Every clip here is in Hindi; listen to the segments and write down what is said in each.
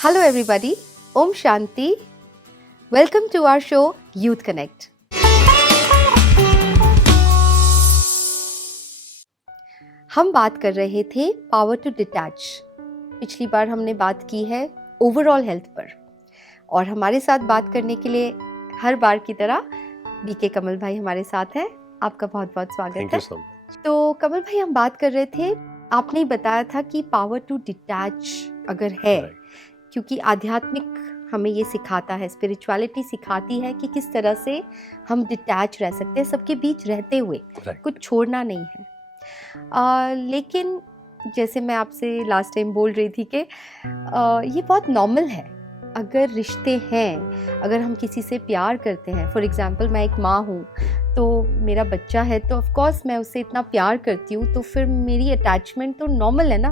Hello everybody, Om Shanti. Welcome to our show Youth Connect. हम बात कर रहे थे पावर टू डिटैच। पिछली बार हमने बात की है ओवरऑल हेल्थ पर और हमारे साथ बात करने के लिए हर बार की तरह बीके कमल भाई हमारे साथ हैं। आपका बहुत बहुत स्वागत है। तो कमल भाई, हम बात कर रहे थे, आपने बताया था कि पावर टू डिटैच अगर है, क्योंकि आध्यात्मिक हमें ये सिखाता है, स्पिरिचुअलिटी सिखाती है कि किस तरह से हम डिटैच रह सकते हैं, सबके बीच रहते हुए कुछ छोड़ना नहीं है। लेकिन जैसे मैं आपसे लास्ट टाइम बोल रही थी कि ये बहुत नॉर्मल है। अगर रिश्ते हैं, अगर हम किसी से प्यार करते हैं, फॉर एग्जांपल मैं एक माँ हूँ तो मेरा बच्चा है, तो ऑफ कोर्स मैं उससे इतना प्यार करती हूँ, तो फिर मेरी अटैचमेंट तो नॉर्मल है ना,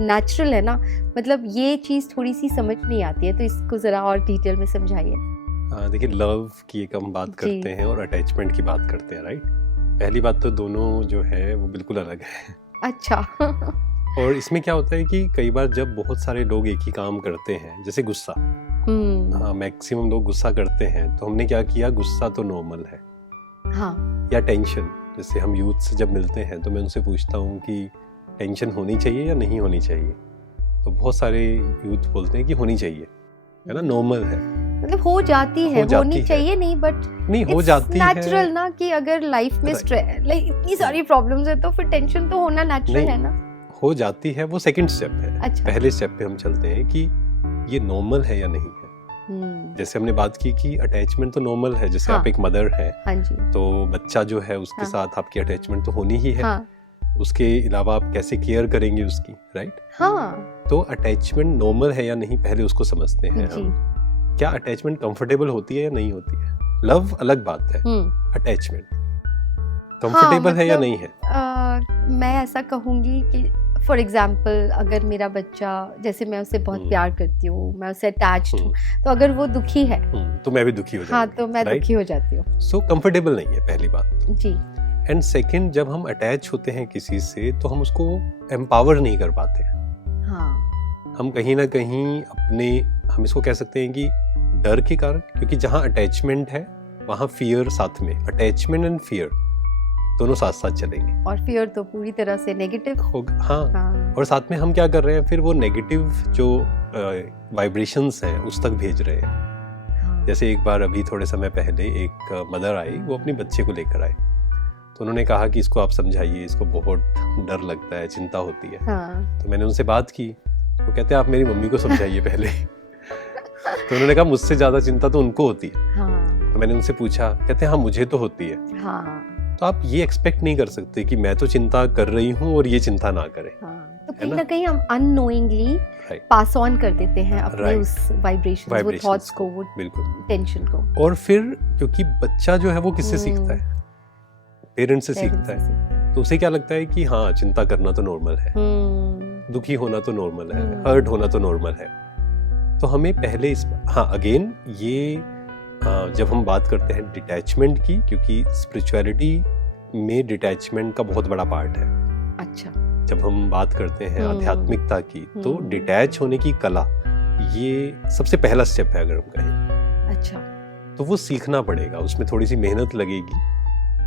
नेचुरल है ना। मतलब ये चीज़ थोड़ी सी समझ नहीं आती है, तो इसको ज़रा और डिटेल में समझाइए। देखिए, लव की एक हम बात करते हैं और अटैचमेंट की बात करते हैं, राइट। पहली बात तो दोनों जो है वो बिल्कुल अलग है। अच्छा। और इसमें क्या होता है कि कई बार जब बहुत सारे लोग एक ही काम करते हैं, जैसे गुस्सा, मैक्सिमम लोग गुस्सा करते हैं, तो हमने क्या किया, गुस्सा तो नॉर्मल है। हाँ। या टेंशन, जैसे हम यूथ से जब मिलते हैं तो मैं उनसे पूछता हूँ कि टेंशन होनी चाहिए या नहीं होनी चाहिए, तो बहुत सारे यूथ बोलते हैं कि होनी चाहिए, है ना, नॉर्मल है। मतलब हो जाती है, होनी चाहिए नहीं, बट नहीं हो जाती है, नेचुरल ना, कि अगर लाइफ में स्ट्रेस, लाइक इतनी सारी प्रॉब्लम्स है, तो फिर टेंशन तो होना नेचुरल है ना। हो जाती है, वो सेकंड स्टेप है। अच्छा। पहले स्टेप पे हम चलते हैं कि ये नॉर्मल है या नहीं है। जैसे हमने बात की कि अटैचमेंट तो नॉर्मल है, जैसे आप एक मदर है, हाँ जी, तो बच्चा जो है उसके साथ आपकी अटैचमेंट तो होनी ही है। उसके अलावा आप कैसे केयर करेंगे उसकी, राइट। तो अटैचमेंट नॉर्मल है या नहीं, पहले उसको समझते हैं हम। क्या अटैचमेंट कंफर्टेबल होती है या नहीं होती है? लव अलग बात है, अटैचमेंट कंफर्टेबल है या नहीं है? मैं ऐसा कहूंगी कि फॉर एग्जाम्पल, अगर मेरा बच्चा, जैसे मैं उससे बहुत प्यार करती हूँ, मैं उससे अटैच्ड हूँ, तो अगर वो दुखी है तो मैं भी दुखी हो जाती हूँ। हाँ, तो मैं दुखी हो जाती हूँ। सो कंफर्टेबल नहीं है, पहली बात जी। एंड सेकंड, जब हम अटैच होते हैं किसी से तो हम उसको एम्पावर नहीं कर पाते। हाँ। हम कहीं ना कहीं अपने, हम इसको कह सकते हैं कि डर के कारण, क्योंकि जहाँ अटैचमेंट है वहाँ फियर साथ में, अटैचमेंट एंड फियर दोनों साथ साथ चलेंगे। और फियर तो पूरी तरह से नेगेटिव होगा। हाँ। और साथ में हम क्या कर रहे हैं, फिर वो नेगेटिव जो वाइब्रेशंस हैं उस तक भेज रहे हैं। जैसे एक बार अभी थोड़े समय पहले एक मदर आई, वो अपने बच्चे को लेकर आए, तो उन्होंने कहा कि इसको आप समझाइए, इसको बहुत डर लगता है, चिंता होती है। तो मैंने उनसे बात की, वो कहते हैं आप मेरी मम्मी को समझाइए पहले। तो उन्होंने कहा मुझसे ज्यादा चिंता तो उनको होती है। तो मैंने उनसे पूछा, कहते हैं हाँ मुझे तो होती है। तो आप ये एक्सपेक्ट नहीं कर सकते कि मैं तो चिंता कर रही हूँ और ये चिंता ना करे। तो कहीं ना कहीं हम अननोइंगली पास ऑन कर देते हैं अपने उस वाइब्रेशंस, वो थॉट्स को, वो टेंशन को। और फिर क्योंकि बच्चा जो है वो किससे सीखता है, पेरेंट्स से सीखता है, तो उसे क्या लगता है कि हाँ चिंता करना तो नॉर्मल है, दुखी होना तो नॉर्मल है, हर्ट होना तो नॉर्मल है। तो हमें पहले अगेन ये जब हम बात करते हैं डिटैचमेंट की, क्योंकि स्पिरिचुअलिटी में डिटैचमेंट का बहुत बड़ा पार्ट है। अच्छा। जब हम बात करते हैं आध्यात्मिकता की, तो डिटैच होने की कला, ये सबसे पहला स्टेप है अगर हम कहें। अच्छा। तो वो सीखना पड़ेगा, उसमें थोड़ी सी मेहनत लगेगी,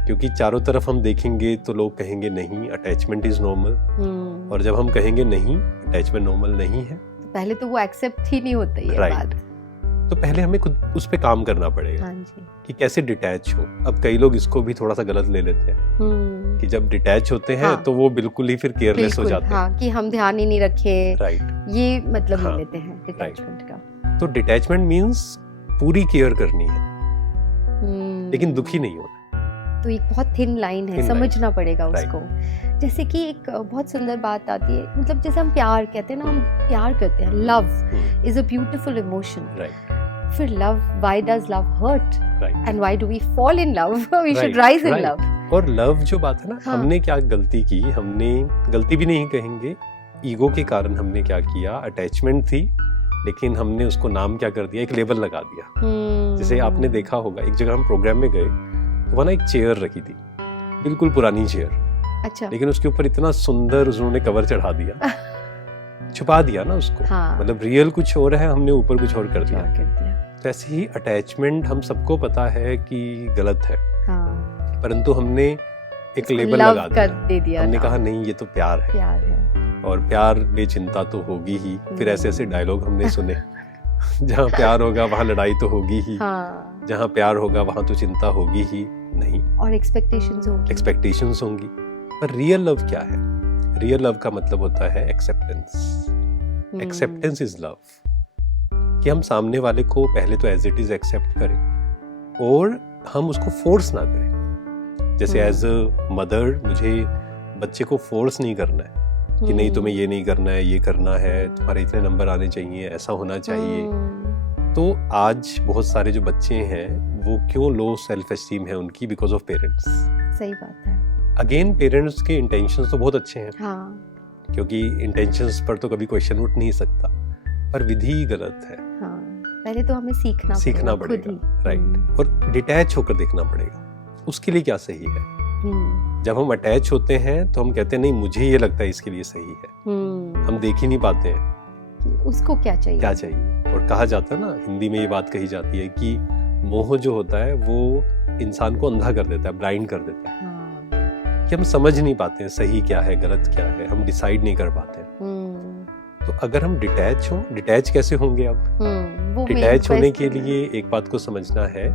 क्योंकि चारों तरफ हम देखेंगे तो लोग कहेंगे नहीं अटैचमेंट इज नॉर्मल, और जब हम कहेंगे नहीं अटैचमेंट नॉर्मल नहीं है, तो पहले तो वो एक्सेप्ट ही नहीं होता ये बात। तो पहले हमें खुद उस पे काम करना पड़ेगा। हाँ जी। कि कैसे डिटैच हो। अब कई लोग इसको भी थोड़ा सा गलत ले लेते हैं कि जब डिटैच होते हैं तो वो बिल्कुल ही फिर केयरलेस हो जाते हैं, कि हम ध्यान ही नहीं रखे, राइट, ये मतलब ले लेते हैं डिटैचमेंट का। तो डिटैचमेंट मींस पूरी केयर करनी है, लेकिन दुखी नहीं होना। तो एक बहुत थिन लाइन है, समझना पड़ेगा उसको। जैसे कि एक बहुत सुंदर बात आती है, मतलब जैसे हम प्यार कहते हैं ना, हम प्यार करते हैं, love is a beautiful emotion. फिर love, why does love hurt and why do we fall in love, we should rise in love. और लव जो बात है ना, हमने क्या गलती की, हमने गलती भी नहीं कहेंगे, ईगो के कारण हमने क्या किया, अटैचमेंट थी, लेकिन हमने उसको नाम क्या कर दिया, एक लेबल लगा दिया। जैसे आपने देखा होगा, एक जगह हम प्रोग्राम में गए तो वहाँ ना एक चेयर रखी थी, बिल्कुल पुरानी चेयर। अच्छा। लेकिन उसके ऊपर इतना सुंदर उन्होंने कवर चढ़ा दिया छुपा दिया ना उसको। हाँ। मतलब रियल कुछ और है, हमने ऊपर कुछ और कर दिया। कर दिया। तो ऐसे ही अटैचमेंट हम सबको पता है कि गलत है, हाँ। परंतु हमने एक उसको लेबल love लगा कर दे दिया हमने ना। कहा नहीं ये तो प्यार है, प्यार है। और प्यार में चिंता तो होगी ही। फिर ऐसे ऐसे डायलॉग हमने सुने जहाँ प्यार होगा वहाँ लड़ाई तो होगी ही, हाँ। जहाँ प्यार होगा वहाँ तो चिंता होगी ही नहीं, और एक्सपेक्टेशंस होंगी। पर रियल लव क्या है? रियल लव का मतलब होता है एक्सेप्टेंस। Acceptance is love. कि हम सामने वाले को पहले तो एज इट इज एक्सेप्ट करें और हम उसको फोर्स ना करें। जैसे एज अ मदर मुझे बच्चे को फोर्स नहीं करना है कि नहीं तुम्हें ये नहीं करना है, ये करना है, तुम्हारे इतने नंबर आने चाहिए, ऐसा होना चाहिए। तो आज बहुत सारे जो बच्चे हैं वो क्यों लो सेल्फ एस्टीम है उनकी? Because of parents. सही बात है। अगेन पेरेंट्स के इंटेंशंस तो बहुत अच्छे हैं। हाँ। क्योंकि इंटेंशंस पर तो कभी क्वेश्चन उठ नहीं सकता, पर विधि गलत है। हाँ। पहले तो हमें सीखना पड़ेगा। राइट। और डिटैच होकर देखना पड़ेगा उसके लिए क्या सही है। जब हम अटैच होते हैं तो हम कहते हैं नहीं मुझे ये लगता है इसके लिए सही है। हम देख ही नहीं पाते हैं कि उसको क्या चाहिए। और कहा जाता है ना, हिंदी में ये बात कही जाती है कि मोह जो होता है वो इंसान को अंधा कर देता है, ब्लाइंड कर देता है। कि हम समझ नहीं पाते हैं सही क्या है गलत क्या है, हम डिसाइड नहीं कर पाते। तो अगर हम डिटैच कैसे होंगे? अब डिटैच होने के लिए एक बात को समझना है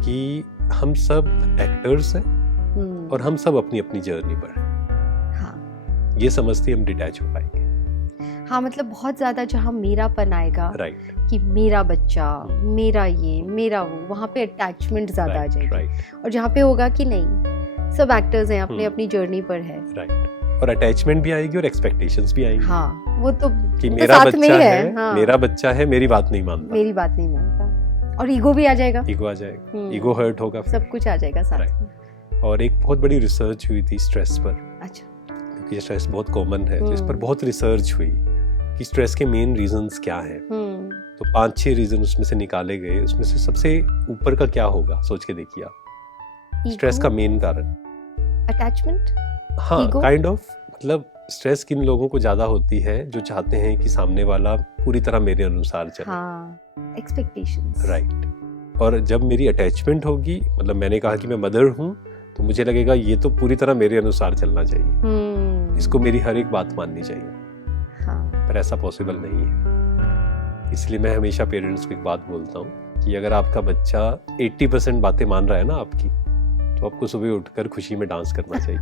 कि हम सब एक्टर्स हैं और हम सब अपनी अपनी जर्नी पर हैं। हाँ। ये समझते हम डिटैच हो पाएंगे। हाँ, मतलब बहुत ज्यादा जहाँ मेरापन आएगा, राइट, कि मेरा बच्चा, मेरा ये, मेरा वो, वहाँ पे अटैचमेंट ज्यादा आ जाएगी। और जहाँ पे होगा कि नहीं सब एक्टर्स हैं, अपने अपनी जर्नी पर है। राइट। और अटैचमेंट भी आएगी और एक्सपेक्टेशंस भी आएगी। हाँ, वो तो कि मेरा बच्चा है, हाँ। मेरा बच्चा है, मेरी बात नहीं मानता, और ईगो भी आ जाएगा। ईगो हर्ट होगा, सब कुछ आ जाएगा साथ में। और एक बहुत बड़ी रिसर्च हुई थी स्ट्रेस पर। अच्छा। क्योंकि स्ट्रेस बहुत कॉमन है, तो इस पर बहुत रिसर्च हुई कि स्ट्रेस के मेन रीजंस क्या हैं। तो 5-6 रीजन उसमें से निकाले गए। उसमें से सबसे ऊपर का क्या होगा, सोच के देखिए आप। स्ट्रेस का मेन कारण अटैचमेंट। हाँ, काइंड ऑफ। मतलब स्ट्रेस किन लोगों को ज्यादा होती है जो चाहते हैं कि सामने वाला पूरी तरह मेरे अनुसार चले। हाँ, एक्सपेक्टेशंस। राइट। और जब मेरी अटैचमेंट होगी, मतलब मैंने कहा कि मैं मदर हूँ, तो मुझे लगेगा ये तो पूरी तरह मेरे अनुसार चलना चाहिए, इसको मेरी हर एक बात माननी चाहिए। हाँ। पर ऐसा पॉसिबल नहीं है। इसलिए मैं हमेशा पेरेंट्स को एक बात बोलता हूँ कि अगर आपका बच्चा 80% बातें मान रहा है ना आपकी, तो आपको सुबह उठकर खुशी में डांस करना चाहिए।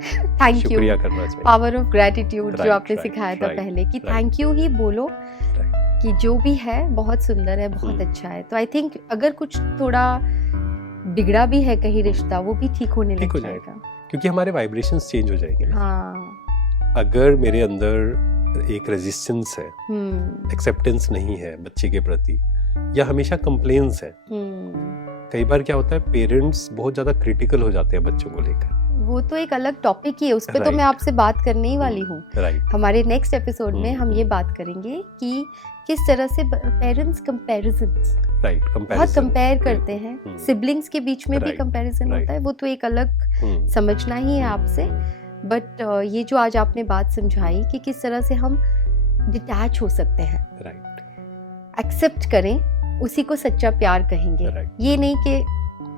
थैंक यू, शुक्रिया करना चाहिए। पावर ऑफ ग्रेटिट्यूड जो आपने सिखाया था पहले, कि थैंक यू ही बोलो, कि जो भी है बहुत सुंदर है, बहुत अच्छा है। तो आई थिंक अगर कुछ थोड़ा बिगड़ा भी है कहीं रिश्ता, वो भी ठीक होने लग जाएगा, क्योंकि हमारे वाइब्रेशंस चेंज हो जाएंगे। हाँ। अगर मेरे अंदर एक रेजिस्टेंस है, एक्सेप्टेंस नहीं है बच्चे के प्रति, या हमेशा कंप्लेंस है। कई बार क्या होता है, पेरेंट्स बहुत ज्यादा क्रिटिकल हो जाते हैं बच्चों को लेकर। वो तो एक अलग टॉपिक ही है, उस पे तो मैं आपसे बात करने ही वाली हूँ। हमारे नेक्स्ट एपिसोड में हम ये बात करेंगे कि किस तरह से पेरेंट्स कंपैरिजंस बहुत कंपेयर करते हैं। सिबलिंग्स के बीच में भी कंपैरिजन होता है, वो तो एक अलग समझना ही है आपसे। बट ये जो आज आपने बात समझाई कि किस तरह से हम डिटैच हो सकते हैं, एक्सेप्ट करें, उसी को सच्चा प्यार कहेंगे। ये नहीं कि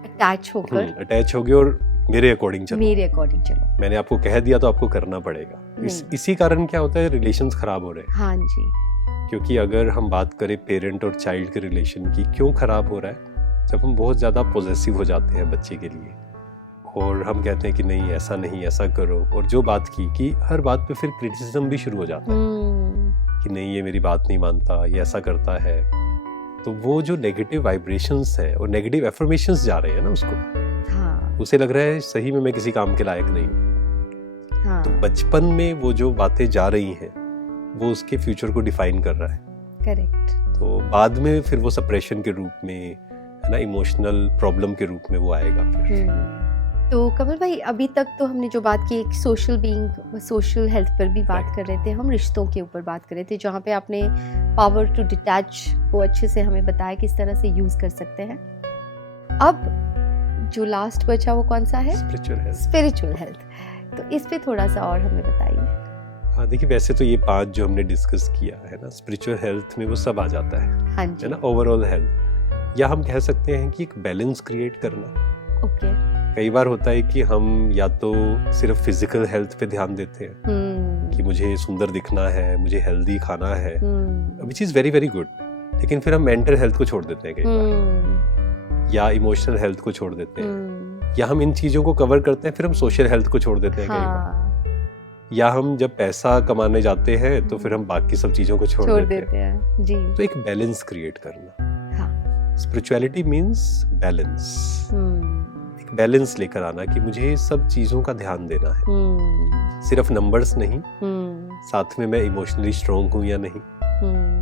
अटैच हो गए और मेरे अकॉर्डिंग चलो। मैंने आपको कह दिया तो आपको करना पड़ेगा। इसी कारण क्या होता है, रिलेशंस खराब हो रहे हैं। हाँ जी। क्योंकि अगर हम बात करें पेरेंट और चाइल्ड के रिलेशन की, क्यों खराब हो रहा है? जब हम बहुत ज़्यादा पॉजेसिव हो जाते हैं बच्चे के लिए, और हम कहते हैं कि नहीं ऐसा नहीं, ऐसा करो। और जो बात की कि हर बात पे फिर क्रिटिसिज्म भी शुरू हो जाता है कि नहीं ये मेरी बात नहीं मानता, ये ऐसा करता है। तो वो जो नेगेटिव वाइब्रेशंस हैं और नेगेटिव एफर्मेशंस जा रहे हैं ना उसको, उसे लग रहा है सही में मैं किसी काम के लायक नहीं। हाँ। तो बचपन में वो जो बातें जा रही हैं वो उसके फ्यूचर को डिफाइन कर रहा है। करेक्ट। तो बाद में फिर वो सप्रेशन के रूप में, है ना, इमोशनल प्रॉब्लम के रूप में वो आएगा फिर। तो कमल भाई, अभी तक तो हमने जो बात की एक सोशल बीइंग, सोशल हेल्थ पर भी बात कर रहे थे, हम रिश्तों के ऊपर बात कर रहे थे, जहाँ पे आपने पावर टू डिटैच को अच्छे से हमें बताया किस तरह से यूज कर सकते हैं। अब जो लास्ट बचा वो कौन सा है? Spiritual health. Spiritual health. तो इस पे थोड़ा सा और हमें बताइए। हाँ देखिए, वैसे तो ये 5 जो हमने डिस्कस किया है ना, स्पिरिचुअल हेल्थ में वो सब आ जाता हाँ जी, है ना, ओवरऑल हेल्थ, या हम कह सकते हैं कि एक बैलेंस क्रिएट करना। ओके, कई बार होता है कि हम या तो सिर्फ फिजिकल हेल्थ पे ध्यान देते हैं कि मुझे सुंदर दिखना है, मुझे हेल्दी खाना है, which is very very good, लेकिन फिर हम मेंटल हेल्थ को छोड़ देते हैं कई बार, या इमोशनल हेल्थ को छोड़ देते हैं, या हम इन चीज़ों को कवर करते हैं फिर हम सोशल हेल्थ को छोड़ देते हैं कई बार, या हम जब पैसा कमाने जाते हैं तो फिर हम बाकी सब चीज़ों को छोड़ देते हैं जी। तो एक बैलेंस क्रिएट करना, स्पिरिचुअलिटी मीन्स बैलेंस, एक बैलेंस लेकर आना कि मुझे सब चीज़ों का ध्यान देना है, सिर्फ नंबर्स नहीं, साथ में मैं इमोशनली स्ट्रॉन्ग हूँ या नहीं,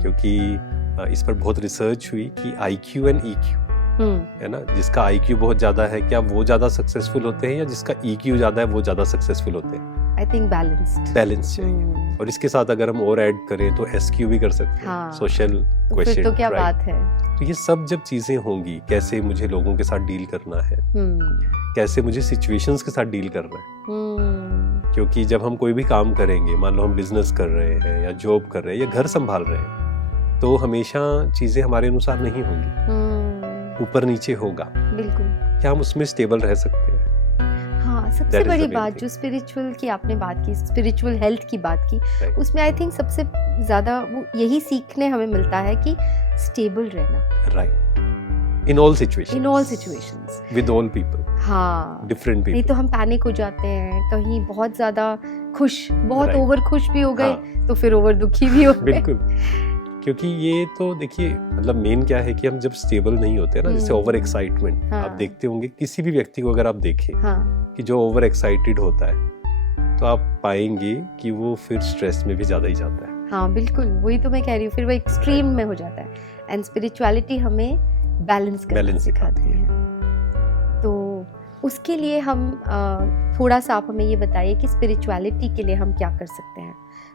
क्योंकि इस पर बहुत रिसर्च हुई कि IQ एंड EQ है ना, जिसका IQ बहुत ज्यादा है क्या वो ज्यादा सक्सेसफुल होते हैं, या जिसका EQ ज्यादा है वो ज्यादा सक्सेसफुल होते हैं? आई थिंक बैलेंस चाहिए। और इसके साथ अगर हम और ऐड करें तो SQ भी कर सकते हैं, सोशल क्वेश्चन, तो क्या बात है। तो ये सब जब चीजें होंगी, कैसे मुझे लोगों के साथ डील करना है, कैसे मुझे सिचुएशंस के साथ डील करना है, क्योंकि जब हम कोई भी काम करेंगे, मान लो हम बिजनेस कर रहे हैं या जॉब कर रहे हैं या घर संभाल रहे हैं, तो हमेशा चीजें हमारे अनुसार नहीं होंगी, ऊपर नीचे होगा, बिल्कुल, क्या हम उसमें स्टेबल रह सकते हैं? हाँ, सबसे बड़ी बात जो स्पिरिचुअल की आपने बात की, स्पिरिचुअल हेल्थ की बात की, उसमें आई थिंक सबसे ज्यादा वो यही सीखने हमें मिलता है कि स्टेबल रहना, right, in all situations with all people, हाँ, डिफरेंट पीपल। नहीं तो हम पैनिक हो जाते हैं, कहीं बहुत ज्यादा खुश, बहुत ओवर खुश भी हो गए, तो फिर ओवर दुखी भी हो गए, बिल्कुल, क्योंकि ये तो देखिए मतलब मेन क्या है कि हम जब स्टेबल नहीं होते ना, जैसे ओवर एक्साइटमेंट, आप देखते होंगे किसी भी व्यक्ति को अगर आप देखें कि जो ओवर एक्साइटेड होता है, तो आप पाएंगे कि वो फिर स्ट्रेस में भी ज्यादा ही जाता है। हाँ बिल्कुल, वही तो मैं कह रही हूँ, फिर वो एक्सट्रीम में हो जाता है। एंड स्पिरिचुअलिटी हमें बैलेंस करना सिखाती है। तो उसके लिए हम थोड़ा सा आप हमें ये बताइए कि स्पिरिचुअलिटी के लिए हम क्या कर सकते हैं।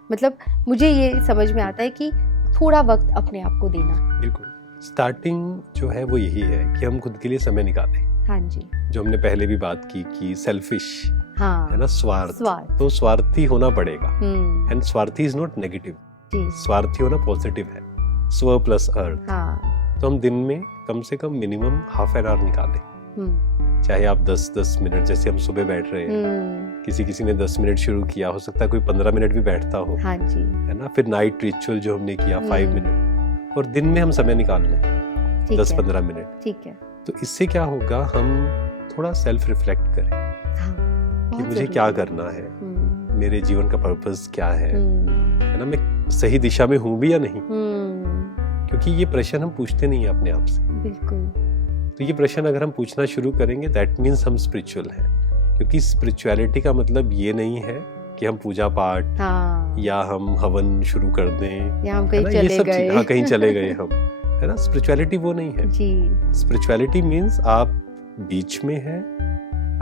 मतलब मुझे ये समझ में आता है कि थोड़ा वक्त अपने आप को देना। बिल्कुल, स्टार्टिंग जो है वो यही है कि हम खुद के लिए समय निकालें। हाँ जी, जो हमने पहले भी बात की कि सेल्फिश, हाँ, है ना, स्वार्थ, तो स्वार्थी होना पड़ेगा। एंड स्वार्थी इज नॉट नेगेटिव, स्वार्थी होना पॉजिटिव है, स्व प्लस अर्थ। हाँ, तो हम दिन में कम से कम मिनिमम हाफ एन आवर निकालें, चाहे आप 10-10 मिनट, जैसे हम सुबह बैठ रहे हैं, किसी ने 10 मिनट शुरू किया, हो सकता है कोई 15 मिनट भी बैठता हो, हाँ जी, है ना, फिर नाइट रिचुअल जो हमने किया 5 मिनट, और दिन में हम समय निकाल लें 10-15 मिनट, ठीक है। तो इससे क्या होगा, हम थोड़ा सेल्फ रिफ्लेक्ट करें, हाँ, कि मुझे क्या करना है, मेरे जीवन का पर्पस क्या है ना, मैं सही दिशा में हूँ भी या नहीं, क्योंकि ये प्रश्न हम पूछते नहीं है अपने आप से। बिल्कुल, तो ये प्रश्न अगर हम पूछना शुरू करेंगे, दैट मीन्स हम स्पिरिचुअल हैं, क्योंकि स्पिरिचुअलिटी का मतलब ये नहीं है कि हम पूजा पाठ, हाँ, या हम हवन शुरू कर दें, या हम कहीं चले गए, हाँ, कहीं चले गए हम, है ना, स्पिरिचुअलिटी वो नहीं है जी। स्पिरिचुअलिटी मीन्स आप बीच में हैं,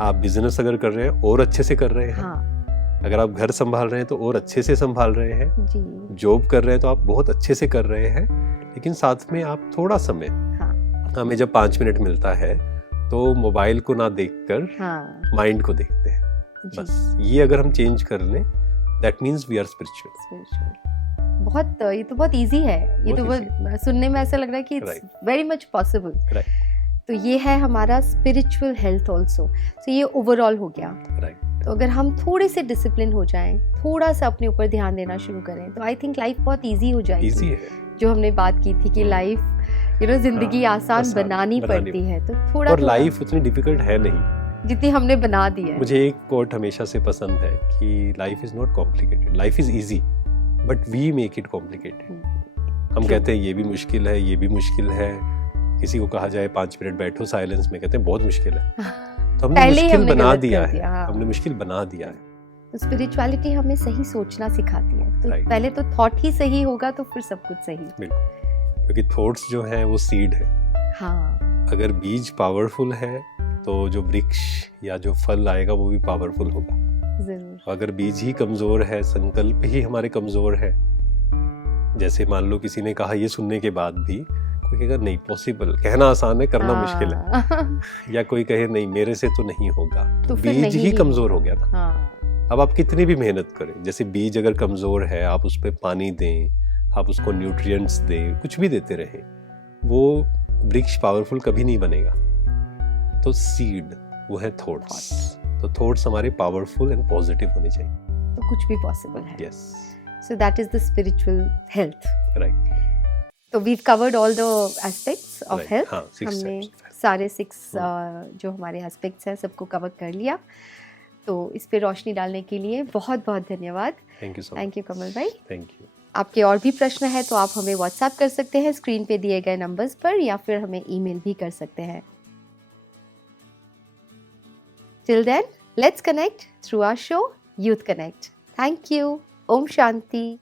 आप बिजनेस अगर कर रहे हैं और अच्छे से कर रहे हैं, हाँ, अगर आप घर संभाल रहे हैं तो और अच्छे से संभाल रहे हैं जी, जॉब कर रहे हैं तो आप बहुत अच्छे से कर रहे हैं, लेकिन साथ में आप थोड़ा समय, हाँ, हमें जब 5 मिनट मिलता है तो मोबाइल को ना देखकर, हाँ, माइंड को देखते हैं, बस ये अगर हम चेंज कर लें, that means we are spiritual. बहुत, ये तो बहुत इजी है, ये तो बहुत सुनने में ऐसा लग रहा है कि इट्स वेरी मच पॉसिबल। तो ये है हमारा स्पिरिचुअल हेल्थ ऑल्सो। तो ये ओवरऑल हो गया। तो अगर हम थोड़े से डिसिप्लिन हो जाएं, थोड़ा सा अपने ऊपर ध्यान देना शुरू करें, तो आई थिंक लाइफ बहुत इजी हो जाएगी। इजी है, जो हमने बात की थी कि लाइफ, यू नो, जिंदगी आसान बनानी पड़ती है, तो थोड़ा, और लाइफ उतनी डिफिकल्ट है नहीं जितनी हमने बना दी है। मुझे एक कोट हमेशा से पसंद है कि life is not complicated, life is easy but we make it complicated. हम कहते हैं ये भी मुश्किल है, ये भी मुश्किल है, किसी को कहा जाए 5 मिनट बैठो साइलेंस में, कहते हैं बहुत मुश्किल है, तो हमने मुश्किल बना दिया है, हमने मुश्किल बना दिया है। तो स्पिरिचुअलिटी हमें सही सोचना सिखाती है, तो पहले तो थॉट ही सही होगा तो फिर सब कुछ सही। बिल्कुल, क्योंकि थॉट्स जो है वो सीड है, हाँ, अगर बीज पावरफुल है तो जो वृक्ष या जो फल आएगा वो भी पावरफुल होगा जरूर। अगर बीज ही कमजोर है, संकल्प ही हमारे कमजोर है, जैसे मान लो किसी ने कहा ये सुनने के बाद भी कोई कहेगा नहीं पॉसिबल, कहना आसान है, करना मुश्किल है, या कोई कहे नहीं मेरे से तो नहीं होगा, तो बीज ही कमजोर हो गया ना। अब आप कितनी भी मेहनत करें, जैसे बीज अगर कमज़ोर है आप उस पर पानी दें, आप उसको न्यूट्रिएंट्स दें, कुछ भी देते रहें, वो वृक्ष पावरफुल कभी नहीं बनेगा। तो सीड वो है थॉट्स। तो थॉट्स हमारे पावरफुल एंड पॉजिटिव होने चाहिए, तो कुछ भी पॉसिबल है। Yes, so that is the spiritual health. Right. तो we covered all the aspects of health. हाँ, 6 हमने steps। सारे 6 जो हमारे एस्पेक्ट्स हैं सबको कवर कर लिया। तो इस पे रोशनी डालने के लिए बहुत बहुत धन्यवाद। Thank you so thank you Kamal भाई। Thank you. आपके और भी प्रश्न है तो आप हमें व्हाट्सएप कर सकते हैं स्क्रीन पे दिए गए नंबर्स पर, या फिर हमें ईमेल भी कर सकते हैं। Till then, let's connect through our show youth connect. Thank you. Om Shanti.